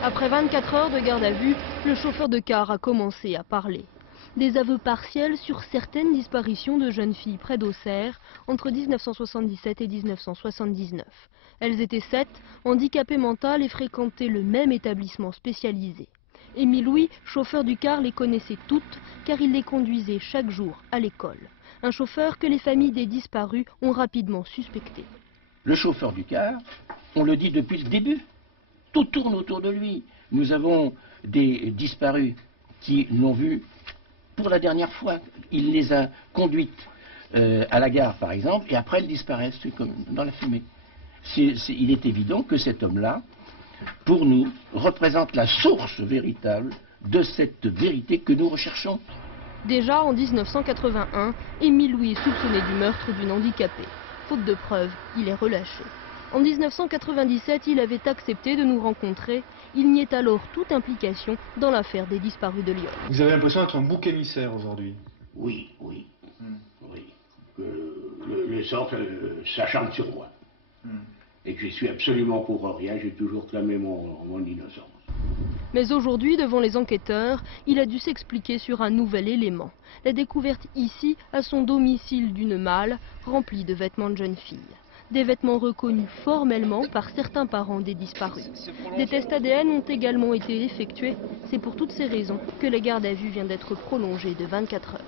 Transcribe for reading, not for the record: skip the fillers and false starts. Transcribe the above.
Après 24 heures de garde à vue, le chauffeur de car a commencé à parler. Des aveux partiels sur certaines disparitions de jeunes filles près d'Auxerre entre 1977 et 1979. Elles étaient 7, handicapées mentales et fréquentaient le même établissement spécialisé. Émile Louis, chauffeur du car, les connaissait toutes car il les conduisait chaque jour à l'école. Un chauffeur que les familles des disparus ont rapidement suspecté. Le chauffeur du car, on le dit depuis le début, tout tourne autour de lui. Nous avons des disparus qui l'ont vu pour la dernière fois. Il les a conduites à la gare par exemple et après elles disparaissent comme dans la fumée. Il est évident que cet homme-là, pour nous, représente la source véritable de cette vérité que nous recherchons. Déjà en 1981, Émile Louis est soupçonné du meurtre d'une handicapée. Faute de preuves, il est relâché. En 1997, il avait accepté de nous rencontrer. Il niait alors toute implication dans l'affaire des disparus de Lyon. Vous avez l'impression d'être un bouc émissaire aujourd'hui? Oui. Le sort s'acharne sur moi. Et que je suis absolument pour rien, j'ai toujours clamé mon innocence. Mais aujourd'hui, devant les enquêteurs, il a dû s'expliquer sur un nouvel élément. La découverte ici, à son domicile, d'une malle remplie de vêtements de jeunes filles. Des vêtements reconnus formellement par certains parents des disparus. Des tests ADN ont également été effectués. C'est pour toutes ces raisons que la garde à vue vient d'être prolongée de 24 heures.